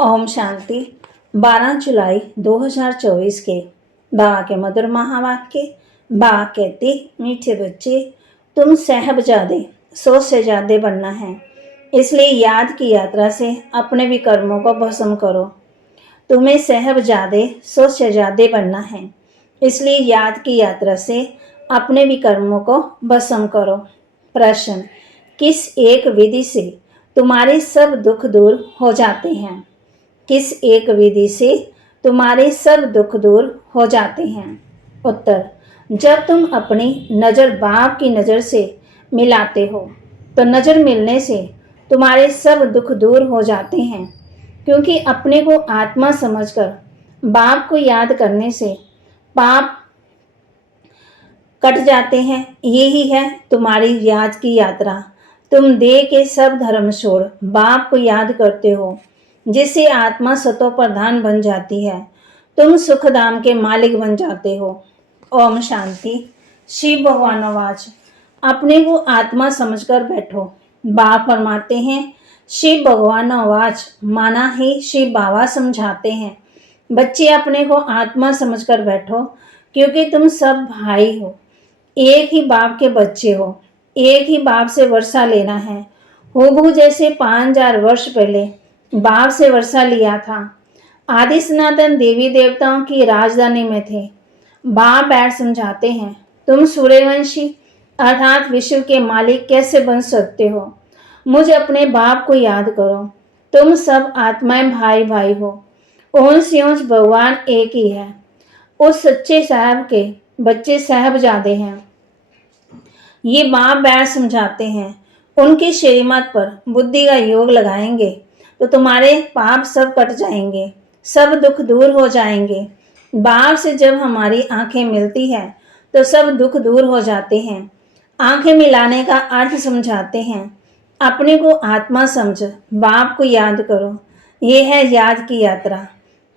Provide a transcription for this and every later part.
ओम शांति। 12 जुलाई 2024 के बाबा के मधुर महावाक्य। बाबा कहते, मीठे बच्चे, तुम साहबजादे 100 शहजादे बनना है, इसलिए याद की यात्रा से अपने भी कर्मों को भस्म करो। तुम्हें साहबजादे 100 शहजादे बनना है, इसलिए याद की यात्रा से अपने भी कर्मों को भस्म करो। प्रश्न, किस एक विधि से तुम्हारे सब दुख दूर हो जाते हैं? किस एक विधि से तुम्हारे सब दुख दूर हो जाते हैं? उत्तर, जब तुम अपनी नज़र बाप की नज़र से मिलाते हो तो नज़र मिलने से तुम्हारे सब दुख दूर हो जाते हैं, क्योंकि अपने को आत्मा समझकर बाप को याद करने से पाप कट जाते हैं। यही है तुम्हारी याद की यात्रा। तुम देह के सब धर्म छोड़ बाप को याद करते हो, जिससे आत्मा सतो प्रधान बन जाती है। तुम सुखधाम के मालिक बन जाते हो। ओम शांति। शिव भगवान आवाज, अपने को आत्मा समझकर बैठो। बाप फरमाते हैं, शिव भगवान आवाज माना ही शिव बाबा समझाते हैं। बच्चे, अपने को आत्मा समझकर बैठो, क्योंकि तुम सब भाई हो, एक ही बाप के बच्चे हो। एक ही बाप से वर्षा लेना है। हूबहू जैसे 5000 वर्ष पहले बाप से वर्षा लिया था। आदि सनातन देवी देवताओं की राजधानी में थे। बाप बैठ समझाते हैं, तुम सूर्यवंशी अर्थात विश्व के मालिक कैसे बन सकते हो? मुझे अपने बाप को याद करो। तुम सब आत्माएं भाई भाई हो। ओंस योंस भगवान एक ही है। उस सच्चे साहब के बच्चे साहबजादे हैं। ये बाप बैठ समझाते हैं, उनकी श्रीमत पर बुद्धि का योग लगाएंगे तो तुम्हारे पाप सब कट जाएंगे, सब दुख दूर हो जाएंगे। बाप से जब हमारी आंखें मिलती हैं तो सब दुख दूर हो जाते हैं। आंखें मिलाने का अर्थ समझाते हैं। अपने को आत्मा समझ बाप को याद करो। ये है याद की यात्रा।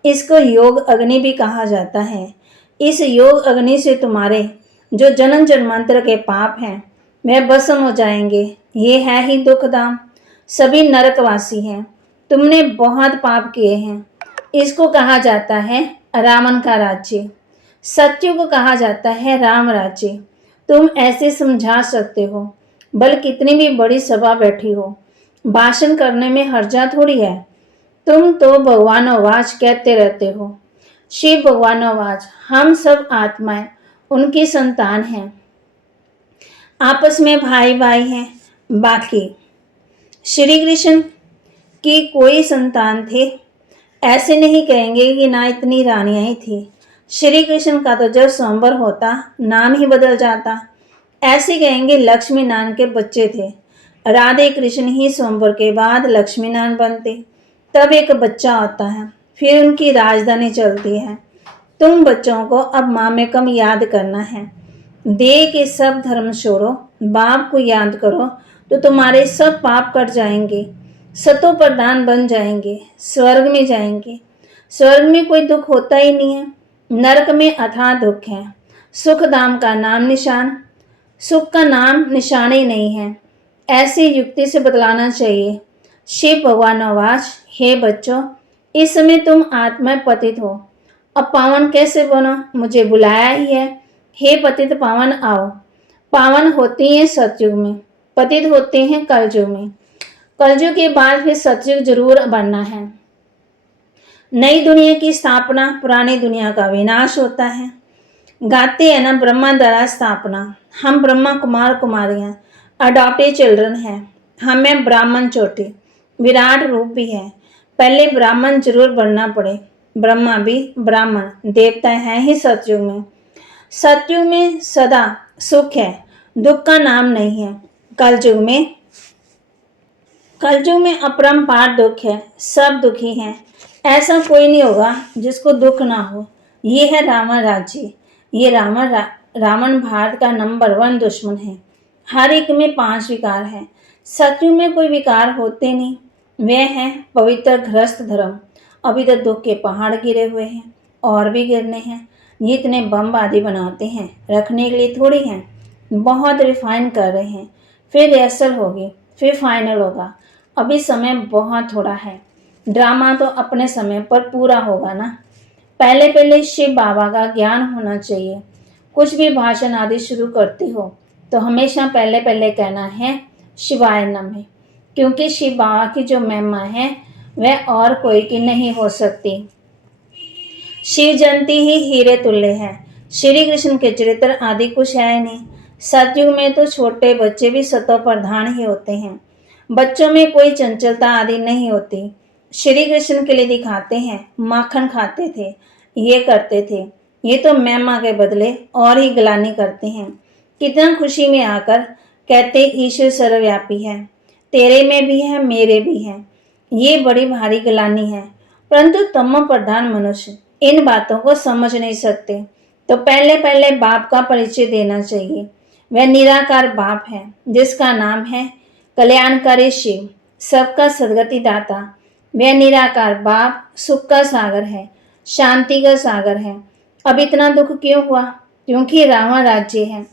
इसको योग अग्नि भी कहा जाता है। इस योग अग्नि से तुम्हारे जो जन्म जन्मांतर के पाप हैं वह भस्म हो जाएंगे। ये है ही दुखधाम। सभी नरकवासी हैं। तुमने बहुत पाप किए हैं। इसको कहा जाता है रावण का राज्य। सत्य को कहा जाता है राम राज्य। तुम ऐसे समझा सकते हो, बल कितनी भी बड़ी सभा बैठी हो, भाषण करने में हर्जा थोड़ी है। तुम तो भगवान आवाज कहते रहते हो। शिव भगवान आवाज, हम सब आत्माएं उनकी संतान हैं, आपस में भाई भाई हैं। बाकी श्री कृष्ण की कोई संतान थे, ऐसे नहीं कहेंगे कि ना इतनी रानियां थी। श्री कृष्ण का तो जब स्वयंवर होता नाम ही बदल जाता। ऐसे कहेंगे लक्ष्मी नारायण के बच्चे थे। राधे कृष्ण ही स्वयंवर के बाद लक्ष्मी नारायण बनते, तब एक बच्चा होता है, फिर उनकी राजधानी चलती है। तुम बच्चों को अब मामेकम याद करना है। देह के सब धर्म छोड़ो, बाप को याद करो तो तुम्हारे सब पाप कट जाएंगे, सतो प्रधान बन जाएंगे, स्वर्ग में जाएंगे। स्वर्ग में कोई दुख होता ही नहीं है। नरक में अथाह दुख है। सुख धाम का नाम निशान, सुख का नाम निशान ही नहीं है। ऐसी युक्ति से बतलाना चाहिए। शिव भगवान आवाज, हे बच्चों, इस समय तुम आत्मा पतित हो, अब पावन कैसे बनो? मुझे बुलाया ही है। हे पतित पावन आओ। पावन होते हैं सतयुग में, पतित होते हैं कलयुग में। कलयुग के बाद फिर सतयुग जरूर बनना है। नई दुनिया की स्थापना, पुरानी दुनिया का विनाश होता है। गाते हैं ना, ब्रह्मा द्वारा स्थापना। हम ब्रह्मा कुमार कुमारियां अडॉप्टेड चिल्ड्रन हैं। हमें ब्राह्मण चोटी विराट रूप भी है। पहले ब्राह्मण जरूर बनना पड़े। ब्रह्मा भी ब्राह्मण देवता हैं ही सतयुग में। सतयुग में सदा सुख है, दुख का नाम नहीं है। कलयुग में अपरंपार दुख है, सब दुखी हैं। ऐसा कोई नहीं होगा जिसको दुख ना हो। ये है रावण राज्य। ये रावण भारत का नंबर 1 दुश्मन है। हर एक में 5 विकार हैं। सतयुग में कोई विकार होते नहीं। वह है पवित्र गृहस्थ धर्म। अभी तक दुख के पहाड़ गिरे हुए हैं, और भी गिरने हैं। ये इतने बम आदि बनाते हैं, रखने के लिए थोड़ी हैं। बहुत रिफाइन कर रहे हैं, फिर रिहर्सल होगी, फिर फाइनल होगा। अभी समय बहुत थोड़ा है। ड्रामा तो अपने समय पर पूरा होगा ना। पहले पहले शिव बाबा का ज्ञान होना चाहिए। कुछ भी भाषण आदि शुरू करते हो तो हमेशा पहले पहले कहना है शिवाय नमः, क्योंकि शिव बाबा की जो महिमा है वह और कोई की नहीं हो सकती। शिव जयंती ही हीरे तुल्य है। श्री कृष्ण के चरित्र आदि कुछ है नहीं। सतयुग में तो छोटे बच्चे भी सतो प्रधान ही होते हैं। बच्चों में कोई चंचलता आदि नहीं होती। श्री कृष्ण के लिए दिखाते हैं, माखन खाते थे, ये करते थे। ये तो महिमा के बदले और ही ग्लानि करते हैं। कितना खुशी में आकर कहते ईश्वर सर्वव्यापी है, तेरे में भी है, मेरे भी है। ये बड़ी भारी ग्लानि है। परंतु तमो प्रधान मनुष्य इन बातों को समझ नहीं सकते। तो पहले पहले बाप का परिचय देना चाहिए। वह निराकार बाप है, जिसका नाम है कल्याणकारी शिव, सबका सदगति दाता। वह निराकार बाप सुख का सागर है, शांति का सागर है। अब इतना दुख क्यों हुआ? क्योंकि रावण राज्य है।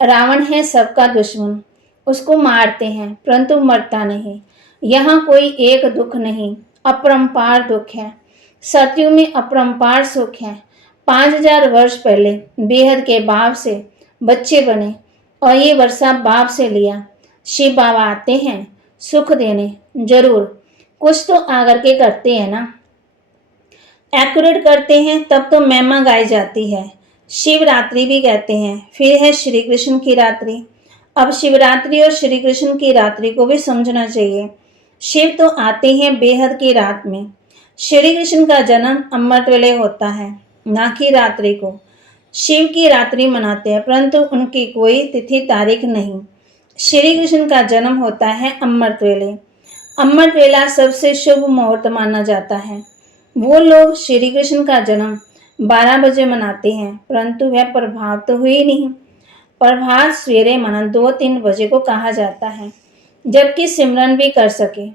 रावण है सबका दुश्मन। उसको मारते हैं परंतु मरता नहीं। यहाँ कोई एक दुख नहीं, अपरंपार दुख है। सतयुग में अपरंपार सुख है। 5000 वर्ष पहले बेहद के बाप से बच्चे बने और ये वर्षा बाप से लिया। शिव बाबा आते हैं सुख देने, जरूर कुछ तो आकर के करते हैं ना। एक्यूरेट करते हैं तब तो महिमा गाई जाती है। शिवरात्रि भी कहते हैं। फिर है श्री कृष्ण की रात्रि। अब शिवरात्रि और श्री कृष्ण की रात्रि को भी समझना चाहिए। शिव तो आते हैं बेहद की रात में। श्री कृष्ण का जन्म अमृत वेले होता है, ना कि रात्रि को। शिव की रात्रि मनाते हैं परंतु उनकी कोई तिथि तारीख नहीं। श्री कृष्ण का जन्म होता है अमृत वेले। अमृत वेला सबसे शुभ मुहूर्त माना जाता है। वो लोग श्री कृष्ण का जन्म 12 बजे मनाते हैं परंतु वह प्रभात तो हुई नहीं। प्रभात सवेरे माना 2-3 बजे को कहा जाता है, जबकि सिमरन भी कर सके।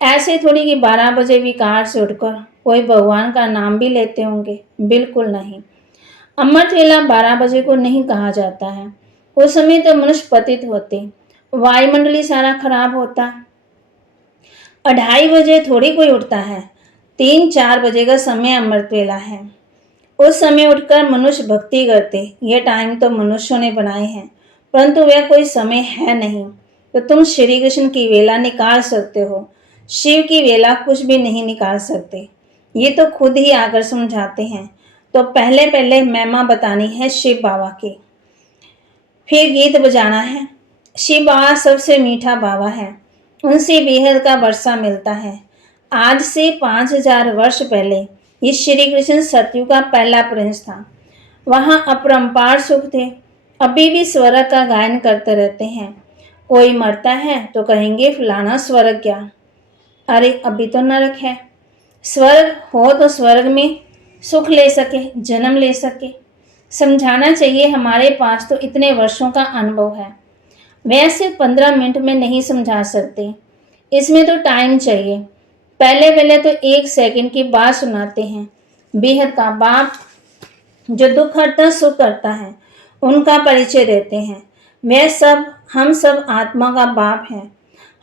ऐसे थोड़ी कि 12 बजे विकार से उठकर कोई भगवान का नाम भी लेते होंगे, बिल्कुल नहीं। अमृत वेला 12 बजे को नहीं कहा जाता है। उस समय तो मनुष्य पतित होते, वायुमंडली सारा खराब होता। 2:30 बजे थोड़ी कोई उठता है। 3-4 बजे का समय अमृत वेला है। उस समय उठकर मनुष्य भक्ति करते। ये टाइम तो मनुष्यों ने बनाए हैं परंतु वह कोई समय है नहीं। तो तुम श्री कृष्ण की वेला निकाल सकते हो, शिव की वेला कुछ भी नहीं निकाल सकते। ये तो खुद ही आकर समझाते हैं। तो पहले पहले महिमा बतानी है शिव बाबा की, फिर गीत बजाना है। शिव बाबा सबसे मीठा बाबा है, उनसे बेहद का वर्षा मिलता है। आज से 5000 वर्ष पहले ये श्री कृष्ण सतयुग का पहला प्रिंस था। वहाँ अपरंपार सुख थे। अभी भी स्वर्ग का गायन करते रहते हैं। कोई मरता है तो कहेंगे फलाना स्वर्ग गया। अरे अभी तो नरक है। स्वर्ग हो तो स्वर्ग में सुख ले सके, जन्म ले सके। समझाना चाहिए, हमारे पास तो इतने वर्षों का अनुभव है। वैसे 15 मिनट में नहीं समझा सकते, इसमें तो टाइम चाहिए। पहले पहले तो 1 सेकंड की बात सुनाते हैं। बेहद का बाप जो दुख हरता सुख करता है, उनका परिचय देते हैं। वह सब हम सब आत्मा का बाप है।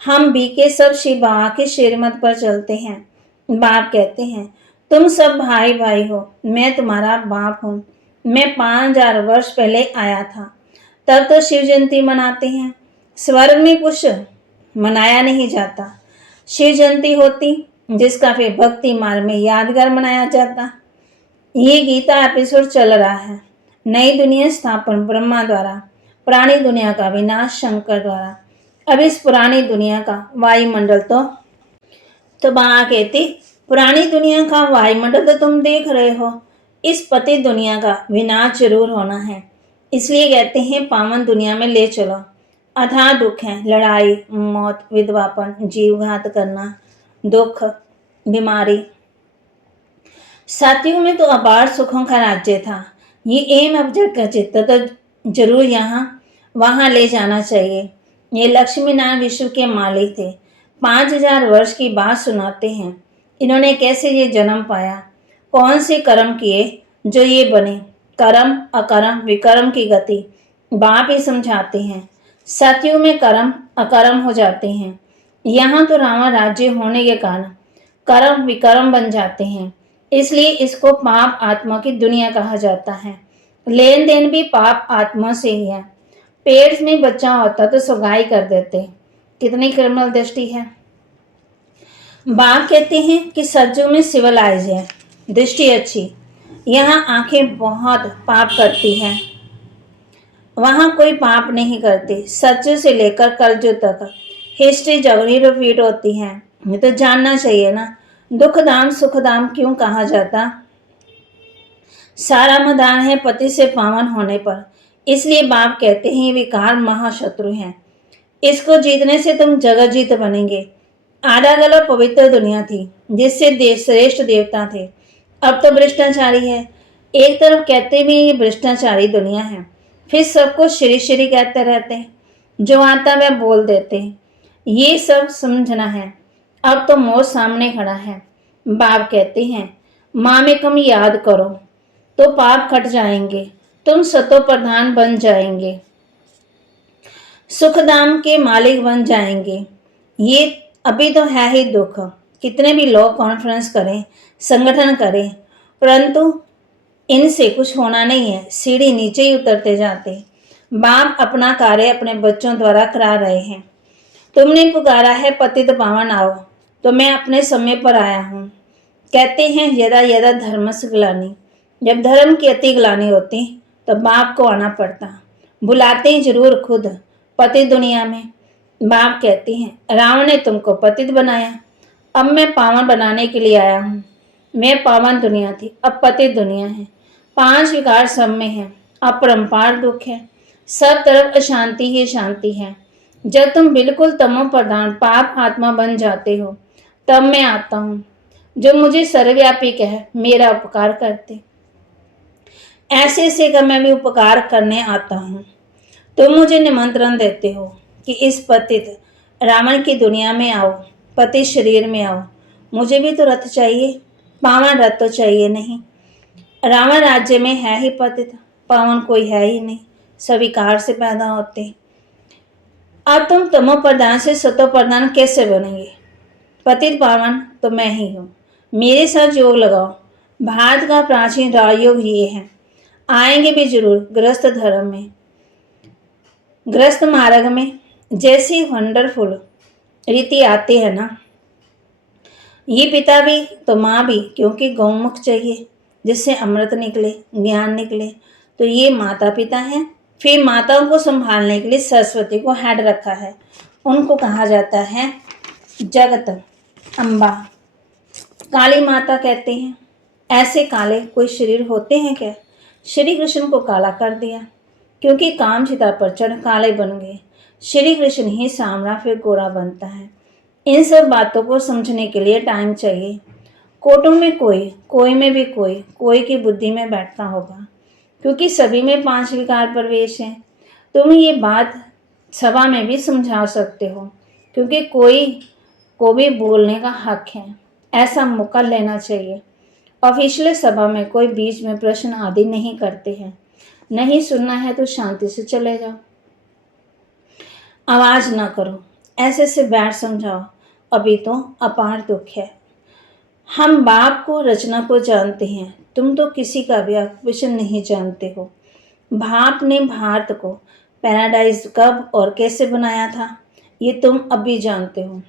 हम भी के सब शिव बाबा के श्रीमत पर चलते हैं। बाप कहते हैं तुम सब भाई भाई हो, मैं तुम्हारा बाप हूँ। मैं 5000 वर्ष पहले आया था। तब तो शिव जयंती मनाते हैं। स्वर्ग में कुछ मनाया नहीं जाता। शिव जयंती होती जिसका फिर भक्ति मार्ग में यादगार मनाया जाता। ये गीता एपिसोड चल रहा है। नई दुनिया स्थापन ब्रह्मा द्वारा, पुरानी दुनिया का विनाश शंकर द्वारा। अब इस पुरानी दुनिया का वायुमंडल तो बाबा कहती पुरानी दुनिया का वायुमंडल तो तुम देख रहे हो, इस पतित दुनिया का विनाश जरूर होना है। इसलिए कहते हैं पावन दुनिया में ले चलो। अथाह दुख है, लड़ाई, मौत, विधवापन, जीवघात करना, दुख, बीमारी। सतयुग में तो अपार सुखों का राज्य था। ये एम ऑब्जेक्ट का चित्र तो जरूर यहाँ वहाँ ले जाना चाहिए। ये लक्ष्मी नारायण विश्व के मालिक थे। 5000 वर्ष की बात सुनाते हैं। इन्होंने कैसे ये जन्म पाया, कौन से कर्म किए जो ये बने। कर्म अकर्म विकर्म की गति बाप ही समझाते हैं। सतयुग में कर्म अकर्म हो जाते हैं। यहाँ तो रावण राज्य होने के कारण कर्म विकर्म बन जाते हैं। इसलिए इसको पाप आत्मा की दुनिया कहा जाता है। लेन देन भी पाप आत्मा से ही है। पेट में बच्चा होता तो सगाई कर देते। कितनी क्रिमिनल दृष्टि है। बाप कहते हैं कि सज्जों में सिविलाइज है, दृष्टि अच्छी। यहाँ आंखें बहुत पाप करती हैं, वहां कोई पाप नहीं करती। सच्चे से लेकर कलयुग तक हिस्ट्री जगनी रिपीट होती है। ये तो जानना चाहिए ना, दुख दाम सुख दाम क्यों कहा जाता। सारा मैदान है पति से पावन होने पर। इसलिए बाप कहते हैं ये विकार महाशत्रु हैं, इसको जीतने से तुम जगत जीत बनेंगे। आधा गला पवित्र दुनिया थी जिससे देश श्रेष्ठ देवता थे, अब तो भ्रष्टाचारी है। एक तरफ कहते भी ये भ्रष्टाचारी दुनिया है, फिर सबको श्री श्री कहते रहते हैं, जो आता वह बोल देते हैं। ये सब समझना है। अब तो मौत सामने खड़ा है। बाप कहते हैं माँ में कम याद करो तो पाप कट जाएंगे, तुम सतो प्रधान बन जाएंगे, सुखधाम के मालिक बन जाएंगे। ये अभी तो है ही दुख। कितने भी लोग कॉन्फ्रेंस करें, संगठन करें, परंतु इनसे कुछ होना नहीं है, सीढ़ी नीचे ही उतरते जाते। बाप अपना कार्य अपने बच्चों द्वारा करा रहे हैं। तुमने पुकारा है पतित पावन आओ, तो मैं अपने समय पर आया हूँ। कहते हैं यदा यदा धर्मस्य ग्लानि, जब धर्म की अति ग्लानि होती तो बाप को आना पड़ता। बुलाते जरूर खुद पति दुनिया में। बाप कहती हैं रावण ने तुमको पतित बनाया, अब मैं पावन बनाने के लिए आया हूँ। मैं पावन दुनिया थी, अब पतित दुनिया है। 5 विकार सब में है, अपरंपार दुख है, सब तरफ अशांति ही शांति है। जब तुम बिल्कुल तमो प्रधान पाप आत्मा बन जाते हो तब मैं आता हूँ, जो मुझे सर्वव्यापी कह मेरा उपकार करते। ऐसे ऐसे का मैं भी उपकार करने आता हूँ। तुम मुझे निमंत्रण देते हो कि इस पतित रावण की दुनिया में आओ, पति शरीर में आओ। मुझे भी तो रथ चाहिए, पावन रथ तो चाहिए नहीं। रावण राज्य में है ही पतित, पावन कोई है ही नहीं, स्वीकार से पैदा होते। अब तुम तमो प्रधान से सतो प्रधान कैसे बनेंगे। पतित पावन तो मैं ही हूँ, मेरे साथ योग लगाओ। भारत का प्राचीन राजयोग ये है। आएंगे भी जरूर गृहस्थ धर्म में, गृहस्थ मार्ग में। जैसी वंडरफुल रीति आती है ना, ये पिता भी तो माँ भी, क्योंकि गौमुख चाहिए जिससे अमृत निकले, ज्ञान निकले। तो ये माता पिता हैं। फिर माताओं को संभालने के लिए सरस्वती को हेड रखा है, उनको कहा जाता है जगत अम्बा, काली माता कहते हैं। ऐसे काले कोई शरीर होते हैं क्या। श्री कृष्ण को काला कर दिया क्योंकि काम चिता पर चढ़ काले बन गए। श्री कृष्ण ही सामना फिर गोरा बनता है। इन सब बातों को समझने के लिए टाइम चाहिए। कोटों में कोई में भी कोई की बुद्धि में बैठता होगा, क्योंकि सभी में 5 विकार प्रवेश हैं। तुम ये बात सभा में भी समझा सकते हो, क्योंकि कोई को भी बोलने का हक है, ऐसा मौका लेना चाहिए। ऑफिशियल सभा में कोई बीच में प्रश्न आदि नहीं करते हैं। नहीं सुनना है तो शांति से चले जाओ, आवाज ना करो, ऐसे से बैठ समझाओ। अभी तो अपार दुख है। हम बाप को रचना को जानते हैं, तुम तो किसी का भी विषय नहीं जानते हो। बाप ने भारत को पैराडाइज कब और कैसे बनाया था ये तुम अभी जानते हो।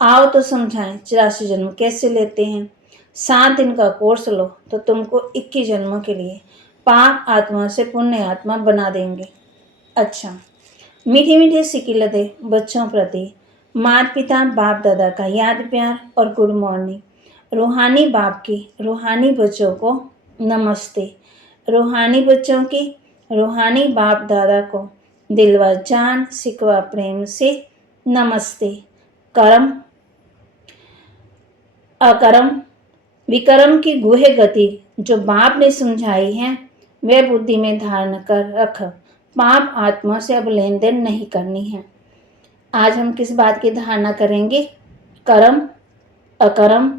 आओ तो समझाएं 84 जन्म कैसे लेते हैं। 7 दिन का कोर्स लो तो तुमको 21 जन्मों के लिए पाप आत्मा से पुण्य आत्मा बना देंगे। अच्छा, मीठी मीठी सिकिल दे बच्चों प्रति माता पिता बाप दादा का याद प्यार और गुड मॉर्निंग। रूहानी बाप की रूहानी बच्चों को नमस्ते। रूहानी बच्चों की रूहानी बाप दादा को दिलवा जान सिकवा प्रेम से नमस्ते। कर्म अकर्म विकर्म की गुह गति जो बाप ने समझाई है वह बुद्धि में धारण कर रख। पाप आत्मा से अब लेन देन नहीं करनी है। आज हम किस बात की धारणा करेंगे। कर्म अकर्म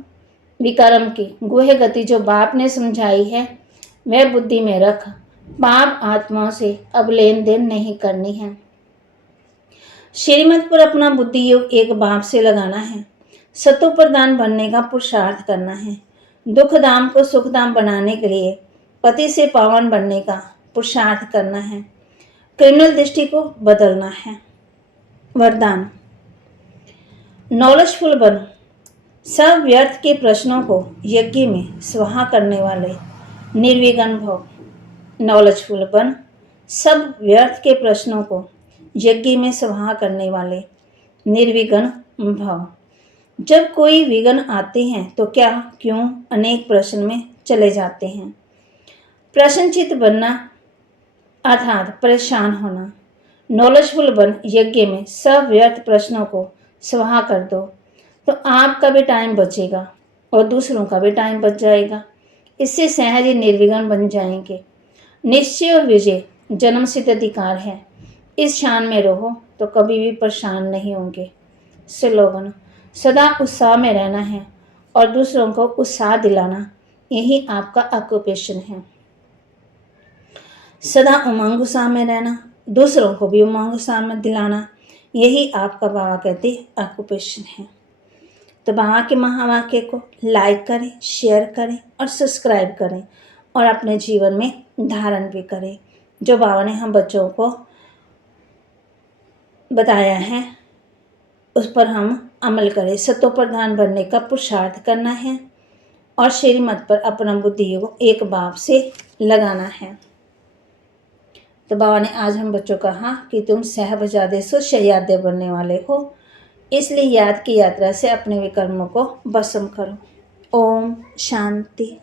विकर्म की गुह गति जो बाप ने समझाई है वह बुद्धि में रख। पाप आत्मा से अब लेन देन नहीं करनी है। श्रीमत पर अपना बुद्धि योग एक बाप से लगाना है। सतो प्रधान बनने का पुरुषार्थ करना है। दुख धाम को सुख धाम बनाने के लिए पति से पावन बनने का पुरुषार्थ करना है। क्रिमिनल दृष्टि को बदलना है। वरदान, नॉलेजफुल बनो, सब व्यर्थ के प्रश्नों को यज्ञ में स्वाहा करने वाले निर्विघ्न भव। नॉलेजफुल बन, सब व्यर्थ के प्रश्नों को यज्ञ में स्वाहा करने वाले निर्विघ्न भव। जब कोई विघ्न आते हैं तो क्या क्यों अनेक प्रश्न में चले जाते हैं। प्रश्नचित बनना अर्थात परेशान होना। नॉलेजफुल बन यज्ञ में सब व्यर्थ प्रश्नों को स्वाहा कर दो तो आपका भी टाइम बचेगा और दूसरों का भी टाइम बच जाएगा। इससे सहज ही निर्विघ्न बन जाएंगे। निश्चय और विजय जन्म सिद्ध अधिकार है। इस शान में रहो तो कभी भी परेशान नहीं होंगे। स्लोगन, सदा उत्साह में रहना है और दूसरों को उत्साह दिलाना, यही आपका ऑक्यूपेशन है। सदा उमंग उत्साह में रहना, दूसरों को भी उमंग उत्साह में दिलाना, यही आपका बाबा कहते ऑक्यूपेशन है। तो बाबा के महावाक्य को लाइक करें, शेयर करें और सब्सक्राइब करें और अपने जीवन में धारण भी करें। जो बाबा ने हम बच्चों को बताया है उस पर हम अमल करें। सतो प्रधान बनने का पुरुषार्थ करना है और श्रीमत पर अपना बुद्धि को एक बाप से लगाना है। तो बाबा ने आज हम बच्चों को कहा कि तुम सहबजादे सो शहजादे बनने वाले हो, इसलिए याद की यात्रा से अपने विकर्मों को भस्म करो। ओम शांति।